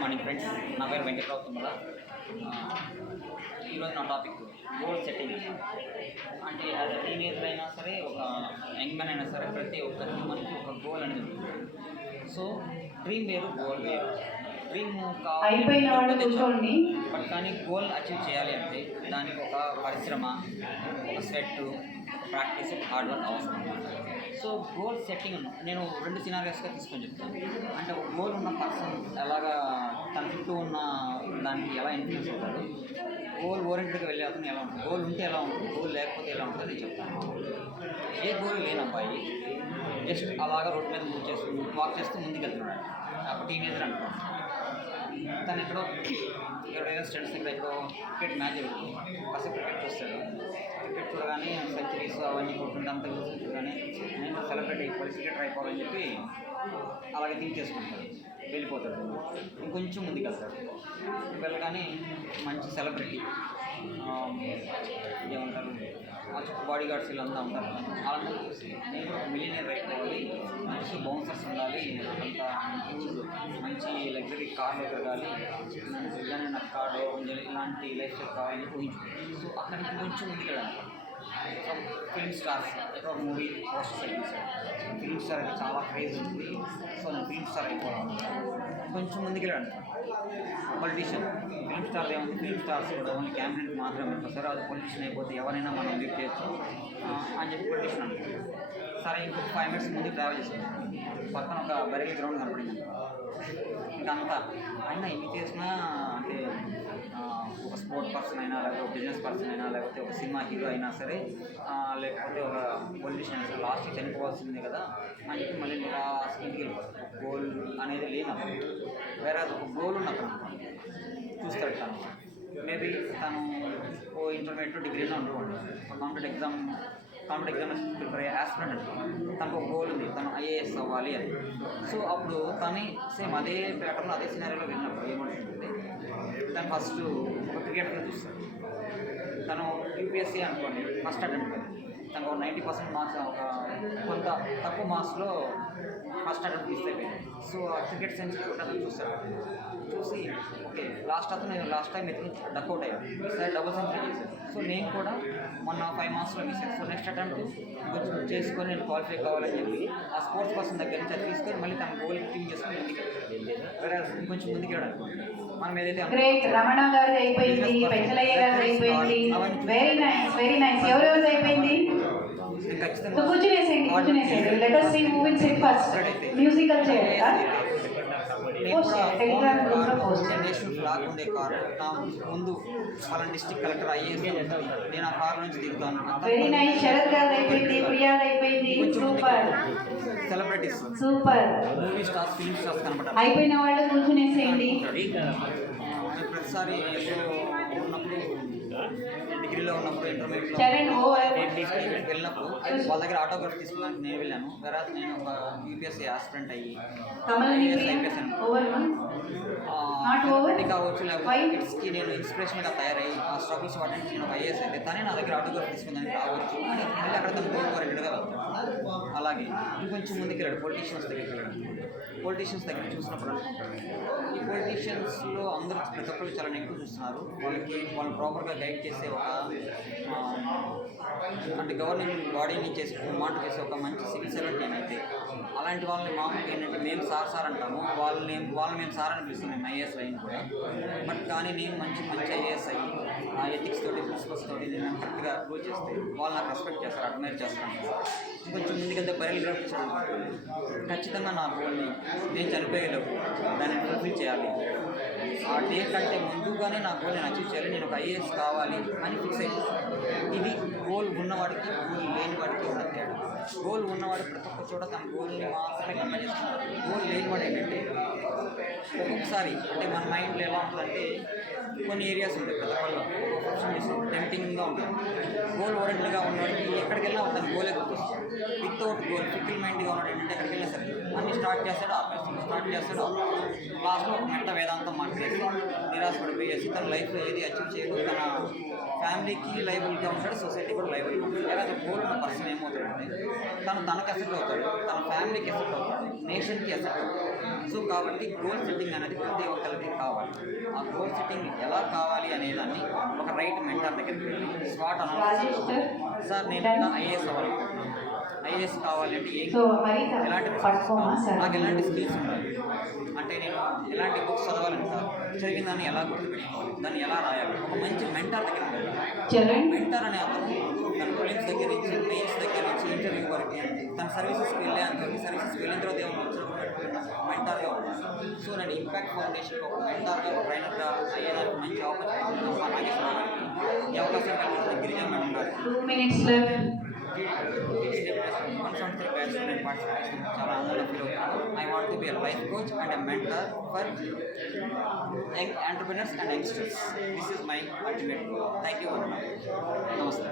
Morning friends, నా పేరు వెంకట్రావు తుమ్మల. ఈరోజు నా టాపిక్ గోల్ సెట్టింగ్. అంటే అది టీనేజ్లో అయినా సరే, ఒక యంగ్ మ్యాన్ అయినా సరే, ప్రతి ఒక్క హ్యూమన్కి ఒక గోల్ అనేది ఉంటుంది. సో డ్రీమ్ వేరు, గోల్ వేరు. డ్రీమ్ కావాలి బట్ కానీ గోల్ అచీవ్ చేయాలి అంటే దానికి ఒక పరిశ్రమ, ఒక స్వెట్, ప్రాక్టీస్, హార్డ్ వర్క్ అవసరం. సో గోల్ సెట్టింగ్ నేను 2 సినారియోస్గా తీసుకొని చెప్తాను. అంటే ఒక గోల్ ఉన్న పర్సన్ ఎలాగా తన చుట్టూ ఉన్న దానికి ఎలా ఇన్ఫ్లుయెన్స్ అవుతాడు, గోల్ ఓరియంటెడ్గా వెళ్ళే అతను ఎలా ఉంటుంది, గోల్ ఉంటే ఎలా ఉంటుంది, గోల్ లేకపోతే ఎలా ఉంటుందో నేను చెప్తాను. ఏ గోల్ లేని అబ్బాయి జస్ట్ అలాగా రోడ్డు మీద వాక్ చేస్తూ ముందుకు వెళ్తున్నాడు. ఒక టీనేజర్ అనుకోండి, తను ఎవరైనా స్టూడెంట్స్ దగ్గర క్రికెట్ మ్యాచ్ జరుగుతుంది, కాసేపు క్రికెట్ చూస్తాడు. క్రికెట్ చూడగానే సెంచరీస్ అవన్నీ కొట్టుకుంటే అంత చూడగానే నేను సెలబ్రిటీ క్రికెటర్ అయిపోవాలని చెప్పి అలాగే థింక్ చేసుకుంటాడు, వెళ్ళిపోతాడు. ఇంకొంచెం ముందుకు వెళ్తాడు. వెళ్ళగానే మంచి సెలబ్రిటీ ఏమంటారు, ఆ చుట్టూ బాడీ గార్డ్స్ వీళ్ళంతా ఉంటారు. వాళ్ళందరూ చూసి నేను కూడా మిలియనర్ అయిపోవాలి, మంచి బౌన్సర్స్ ఉండాలి, అంతా మంచి లగ్జరీ కార్లో తిరగాలి, నాకు కార్డు ఇలాంటి లైఫ్ స్టైల్ కావాలని ఊహించుకుంటాను. సో అక్కడికి కొంచెం ముందుకెళ్ళాను. సో ఫిల్మ్ స్టార్స్ ఎక్కడ మూవీ పోస్టర్స్ అయిపోతాడు. ఫిల్మ్ స్టార్ అయితే చాలా క్రేజ్ ఉంది, సో నేను ఫిల్మ్ స్టార్ అయిపోవాలి, కొంచెం ముందుకెళ్ళాను. పొలిటీషియన్, ఫిల్మ్ స్టార్ ఏముంది, ఫిల్మ్ స్టార్స్ కూడా ఓన్లీ క్యాబినెట్ మాత్రమే ఉంటారు. సరే అది పొలిటీషియన్ అయిపోతే ఎవరైనా మనం లీడ్ చేయొచ్చు అని చెప్పి పొలిటీషియన్ అనుకుంటాం. సరే ఇంకొక 5 మినిట్స్ ముందు ట్రావెల్ చేసుకుంటాం. పక్కన ఒక బరిగీ గ్రౌండ్ కనపడింది. ఇంకంతా అయినా ఎన్ని చేసినా అంటే ఒక స్పోర్ట్ పర్సన్ అయినా, లేకపోతే ఒక బిజినెస్ పర్సన్ అయినా, లేకపోతే ఒక సినిమా హీరో అయినా సరే, లేకపోతే ఒక పొలిటీషియన్ అయినా లాస్ట్కి చనిపోవాల్సిందే కదా అని చెప్పి మళ్ళీ నిరాశకి ఇంటికి వెళ్ళిపోతారు. గోల్ అనేది లేనప్పుడు. వేరే ఒక గోల్ ఉన్నప్పుడు చూస్తాడు. తను మేబీ తను ఓ ఇంటర్మీడియట్ డిగ్రీలో అనుకోండి, కాంపిటేటివ్ ఎగ్జామినేషన్ ప్రిపేర్ అయ్యే ఆస్పిరెంట్ అంటే తనకు ఒక గోల్ ఉంది, తను ఐఏఎస్ అవ్వాలి అని. సో అప్పుడు తను సేమ్ అదే ప్యాటర్న్లో అదే సినారీలో వెళ్ళినప్పుడు ఏమంటుంటుంది, తను ఫస్ట్ ఒక క్రికెట్గా చూస్తాడు. తను యూపీఎస్సీ అనుకోండి ఫస్ట్ అటెంప్ట్, తనకు 90% మార్క్స్, ఒక కొంత తక్కువ మార్క్స్లో ఫస్ట్ అటెంప్ట్ మిస్ అయిపోయింది. సో క్రికెట్ సెంచరీ అతను చూస్తాడు. చూసి ఓకే లాస్ట్ టైం ఎత్తుకుని డక్అవుట్ అయ్యాడు, ఈసారి డబుల్ సెంచరీ చేశాను. సో నేను కూడా మొన్న 5 మార్క్స్లో మిస్ అయ్యాను. సో నెక్స్ట్ అటెంప్ట్ కొంచెం చేసుకొని నేను క్వాలిఫై కావాలని చెప్పి ఆ స్పోర్ట్స్ పర్సన్ దగ్గర నుంచి అది తీసుకొని మళ్ళీ తన గోల్ టీమ్ చేసుకొని ముందుకు వేరే కొంచెం ముందుకు వెళ్ళాడు. మనం ఏదైతే రమణ గారు అయిపోయింది, పెంచలయ్య గారు అయిపోయింది, వెరీ నైస్ వెరీ నైస్. ఎవరెవరు అయిపోయింది? కూర్చునేసేయండి. Let us see who will sit first. Musical చేయాలి. నేషనల్ ఫ్లాగ్ ఉండే కారు నా ముందు మన డిస్ట్రిక్ట్ కలెక్టర్ ఐఏఎస్ నేను ఆ కారు నుంచి దిగుతాను. Very nice. శరత్ గారు అయిపోయింది, ప్రియాద్ అయిపోయింది. Super. Celebrities, super. Movie stars, film stars కనపడ్డారు. అయిపోయిన వాళ్ళు కూర్చునేసేయండి. ప్రతిసారి ఉన్నప్పుడు డిగ్రీలో ఉన్నప్పుడు ఇంటర్మీడియట్లో వెళ్ళినప్పుడు వాళ్ళ దగ్గర ఆటోగ్రాఫ్ తీసుకున్నానికి నేను వెళ్ళాను. తర్వాత నేను ఒక యూపీఎస్సీ ఆస్పిరెంట్ అయ్యి సెలబ్రిటీ కావచ్చు, లేకపోతే కిడ్స్కి నేను ఇన్స్పిరేషన్గా తయారయ్యి ఆ స్ట్రగుల్స్ వాటిని నేను ఐఏఎస్ అయితే తనే నా దగ్గర ఆటోగ్రాఫ్ తీసుకుందానికి రావచ్చు అని మళ్ళీ అక్కడ తను గోల్ ఓరియంటెడ్గా వెళ్తాను. అలాగే ఇంకొంచెం ముందుకు వెళ్ళాడు, పొలిటీషియన్స్ దగ్గరికి వెళ్ళాడు. పొలిటీషియన్స్ దగ్గర చూసినప్పుడు ఈ పొలిటీషియన్స్లో అందరూ ప్రతి ఒక్కరు చాలా నెగిటివ్ చూస్తున్నారు. వాళ్ళు ప్రాపర్గా గైడ్ చేసే ఒక అంటే గవర్నమెంట్ బాడీని మాట చేసే ఒక మంచి సివిల్ సర్వెంట్ నేనైతే. అలాంటి వాళ్ళని మామూలుగా ఏంటంటే మేము సార్ అంటాము, వాళ్ళని మేము సార్ అని పిలుస్తాం, మేము ఐఏఎస్ అయిన కూడా. బట్ కానీ నేను మంచి ఐఏఎస్ అయ్యి ఆ ఎథిక్స్ తోటి, ప్రిన్సిపల్స్ తోటి నేను కరెక్ట్గా రూల్ చేస్తే వాళ్ళు నాకు రెస్పెక్ట్ చేస్తారు, అడ్మైర్ చేస్తారు. ఇంకొంచెం ముందుకెళ్తే బరెల్ గ్రౌండ్ ఖచ్చితంగా నా గోల్ని నేను చనిపోయేలోపు దాన్ని ఫుల్ఫిల్ చేయాలి. ఆ డే కంటే ముందుగానే నా గోల్ నేను అచీవ్ చేయాలి, నేను ఒక ఐఏఎస్ కావాలి అని ఫిక్స్ అయిపోతాను. ఇది గోల్ ఉన్నవాడికి, గోల్ లేని వాడికి ఉన్న తేడా. గోల్ ఉన్నవాడు ప్రతి ఒక్క చోట తన గోల్ని మాత్రమే కంపెనీ చేస్తున్నాడు. గోల్ లేనివాడు ఏంటంటే ఒక్కొక్కసారి అంటే మన మైండ్లో ఎలా ఉంటుందంటే కొన్ని ఏరియాస్ ఉంటాయి, ప్రతి ఒక్కళ్ళు టెంప్టింగ్గా ఉంటుంది. గోల్ ఓరియంటెడ్గా ఉన్నవాడికి ఎక్కడికి వెళ్ళినా తన గోలే గుర్తొస్తుంది. వితౌట్ గోల్ ఫికిల్ మైండ్గా ఉన్నాడు ఏంటంటే ఎక్కడికి వెళ్ళినా సరే అన్నీ స్టార్ట్ చేస్తాడు, ఆపేస్తాడు, స్టార్ట్ చేస్తాడు. లాస్ట్లో ఒక మెట్ట వేదాంతం మాట్లాడేసి నేను నిరాశపడిపోయేసి తన లైఫ్లో ఏది అచీవ్ చేయలేదు, తన ఫ్యామిలీకి లైబుల్గా ఉంటాడు, సొసైటీ కూడా లైబుల్గా ఉంటాడు. లేదా గోల్ ఉన్న పర్సన్ ఏమవుతాడంటే తనకు ఎఫెక్ట్ అవుతాడు, తన ఫ్యామిలీకి ఎఫెక్ట్ అవుతాడు, నేషన్కి ఎఫెక్ట్ అవుతాడు. సో కాబట్టి గోల్ సెట్టింగ్ అనేది ప్రతి ఒక్కరికి కావాలి. ఆ గోల్ సెట్టింగ్ ఎలా కావాలి అనేదాన్ని ఒక రైట్ మెంటర్ దగ్గరికి వెళ్ళి స్వాట్ అనాలిసిస్. సార్ నేను ఐఏఎస్ అవ్వాలనుకుంటున్నాను, ఐఏఎస్ కావాలంటే సో మరి ఎలాంటి పట్టుకోమా సార్? నాకు ఎలాంటి స్కిల్స్ ఉండాలి అంటే నేను ఎలాంటి బుక్స్ చదవాలని సార్, చదివిన దాన్ని ఎలా గుర్తుపెట్టుకోవాలి, దాన్ని ఎలా రాయాలి, ఒక మంచి మెంటర్ దగ్గర చరణ్ మెంటర్ అనే అతను తన ఫిలిమ్స్ దగ్గర నుంచి మెయిన్స్ దగ్గర నుంచి ఇంటర్వ్యూ వరకు తన సర్వీసెస్కి వెళ్ళేంతవరకు, సర్వీసెస్కి వెళ్ళిన తర్వాత ఏమైనా మెంటర్గా ఉన్నాను. సో నేను ఇంపాక్ట్ ఫౌండేషన్ ఒక మెంటర్గా, ఒక ట్రైనర్గా అయ్యేదానికి మంచి ఆపర్చునిటీ నాగేశ్వర గారికి ఈ అవకాశం కలిగించిన గిరిజన మేడం గారికి 2 minutes left. 173 బ్యాచ్ నేను పార్టిసిపేట్ చేసిన చాలా ఆనందంగా ఫీల్ అవుతున్నాను. I want to be a life coach and a mentor for young entrepreneurs and youngsters. This is my ultimate goal. Thank you. నమస్తే.